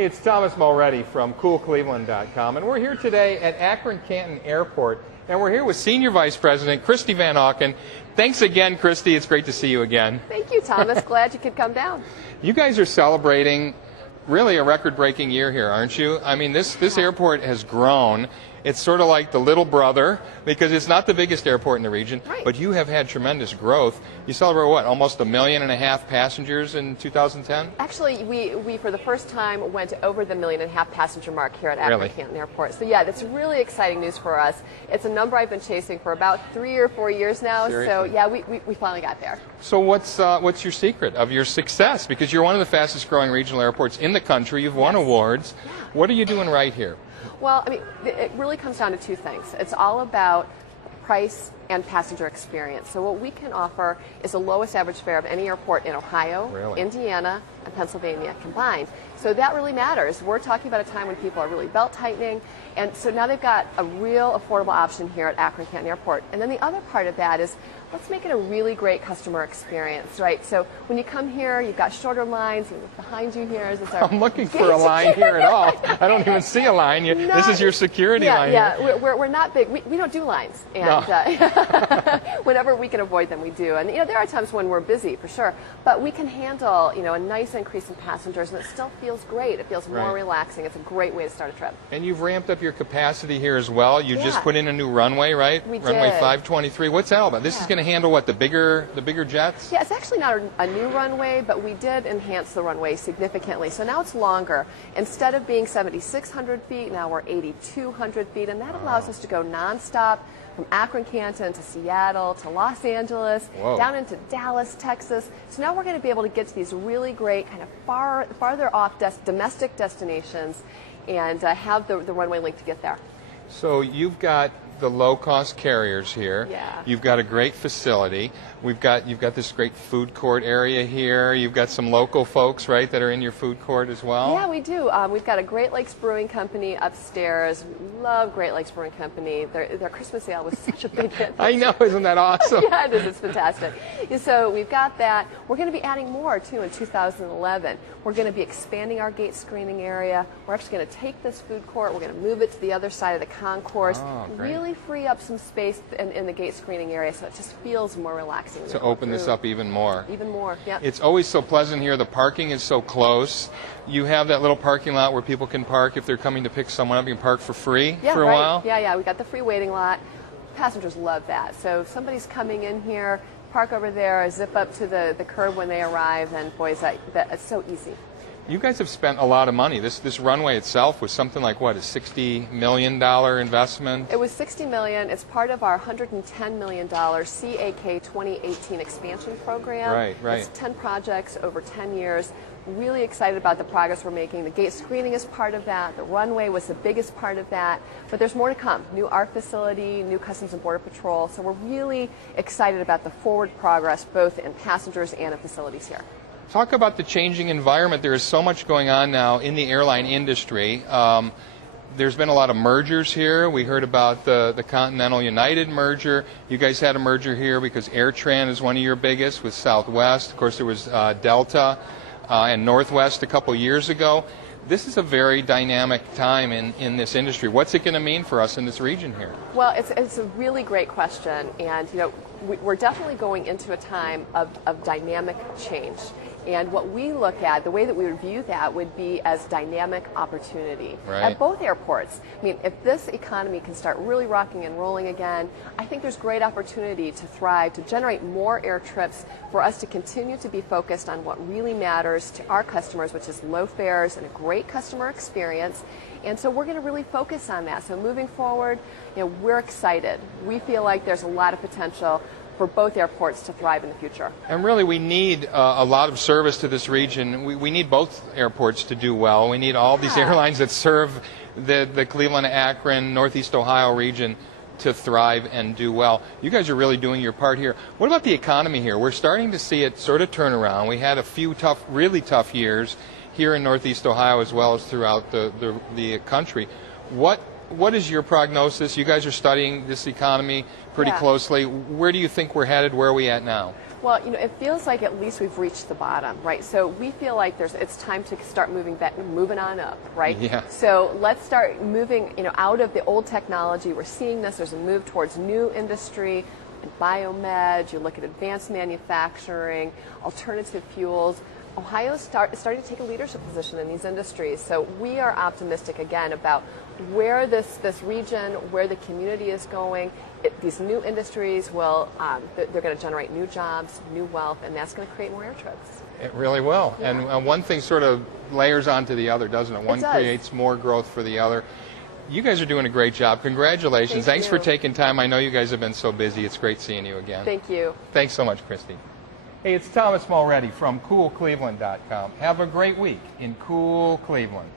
Hey, it's Thomas Mulready from CoolCleveland.com, and we're here today at Akron-Canton Airport, and we're here with Senior Vice President Kristie Van Auken. Thanks again, Kristie. It's great to see you again. Thank you, Thomas. Glad you could come down. You guys are celebrating really a record-breaking year here, aren't you? I mean, this airport has grown. It's sort of like the little brother, because it's not the biggest airport in the region, right, but you have had tremendous growth. You celebrate, what, almost 1.5 million passengers in 2010? Actually, we for the first time went over the 1.5 million passenger mark here at Akron-Canton Airport. So yeah, that's really exciting news for us. It's a number I've been chasing for about 3 or 4 years now. Seriously? So yeah, we finally got there. So what's your secret of your success? Because you're one of the fastest growing regional airports in the country. You've won awards. Yeah. What are you doing right here? Well, I mean, it really comes down to two things. It's all about price and passenger experience. So what we can offer is the lowest average fare of any airport in Ohio, Really? Indiana, and Pennsylvania combined. So that really matters. We're talking about a time when people are really belt tightening, and so now they've got a real affordable option here at Akron-Canton Airport. And then the other part of that is, let's make it a really great customer experience, right? So when you come here, you've got shorter lines. You look behind you here is our I'm looking for a line here at all. I don't even see a line. This is your security line. Yeah, here. we're not big. We don't do lines. And No. whenever we can avoid them, we do. And there are times when we're busy, for sure. But we can handle a nice increase in passengers, and it still feels great. It feels more relaxing. It's a great way to start a trip. And you've ramped up your capacity here as well. You just Yeah. put in a new runway, right? We Runway did. 523. What's that all about? This is going to handle what, the bigger jets? Yeah, it's actually not a new runway, but we did enhance the runway significantly. So now it's longer. Instead of being 7,600 feet, now we're 8,200 feet, and that allows us to go nonstop from Akron-Canton to Seattle to Los Angeles, down into Dallas, Texas. So now we're going to be able to get to these really great kind of farther off domestic destinations and have the runway link to get there. So you've got the low-cost carriers here. Yeah. You've got a great facility. You've got this great food court area here. You've got some local folks, right, that are in your food court as well? Yeah, we do. We've got a Great Lakes Brewing Company upstairs. We love Great Lakes Brewing Company. Their Christmas ale was such a big hit. I know, isn't that awesome? Yeah, it is. It's fantastic. So we've got that. We're going to be adding more, too, in 2011. We're going to be expanding our gate screening area. We're actually going to take this food court. We're going to move it to the other side of the concourse. Oh, great. Really free up some space in the gate screening area so it just feels more relaxing. To open this up even more. Even more, yeah. It's always so pleasant here. The parking is so close. You have that little parking lot where people can park if they're coming to pick someone up. You can park for free for a while. Yeah, we got the free waiting lot. Passengers love that. So if somebody's coming in here, park over there, zip up to the curb when they arrive, and boys, it's so easy. You guys have spent a lot of money. This runway itself was something like, what, a $60 million investment? It was $60 million. It's part of our $110 million CAK 2018 expansion program. Right. It's 10 projects over 10 years. Really excited about the progress we're making. The gate screening is part of that. The runway was the biggest part of that. But there's more to come. New ARC facility, new Customs and Border Patrol. So we're really excited about the forward progress, both in passengers and in facilities here. Talk about the changing environment. There is so much going on now in the airline industry. There's been a lot of mergers here. We heard about the Continental United merger. You guys had a merger here because AirTran is one of your biggest with Southwest. Of course, there was Delta and Northwest a couple years ago. This is a very dynamic time in this industry. What's it going to mean for us in this region here? Well, it's a really great question, and we're definitely going into a time of dynamic change. And what we look at, the way that we would view that would be as dynamic opportunity at both airports. I mean, if this economy can start really rocking and rolling again, I think there's great opportunity to thrive, to generate more air trips, for us to continue to be focused on what really matters to our customers, which is low fares and a great customer experience. And so we're going to really focus on that. So moving forward, we're excited. We feel like there's a lot of potential for both airports to thrive in the future. And really, we need a lot of service to this region. We need both airports to do well. We need all these airlines that serve the Cleveland, Akron, Northeast Ohio region to thrive and do well. You guys are really doing your part here. What about the economy here? We're starting to see it sort of turn around. We had a few really tough years here in Northeast Ohio as well as throughout the country. What is your prognosis? You guys are studying this economy pretty closely. Where do you think we're headed? Where are we at now? Well, it feels like at least we've reached the bottom, right? So we feel like it's time to start moving on up, right? Yeah. So let's start moving, out of the old technology. We're seeing this. There's a move towards new industry, biomed. You look at advanced manufacturing, alternative fuels. Ohio's starting to take a leadership position in these industries. So we are optimistic again about where this region, where the community is going. These new industries they're going to generate new jobs, new wealth, and that's going to create more air trips. It really will. Yeah. And one thing sort of layers onto the other, doesn't it? One does. creates more growth for the other. You guys are doing a great job. Congratulations. Thanks for taking time. I know you guys have been so busy. It's great seeing you again. Thank you. Thanks so much, Kristie. Hey, it's Thomas Mulready from CoolCleveland.com. Have a great week in cool Cleveland.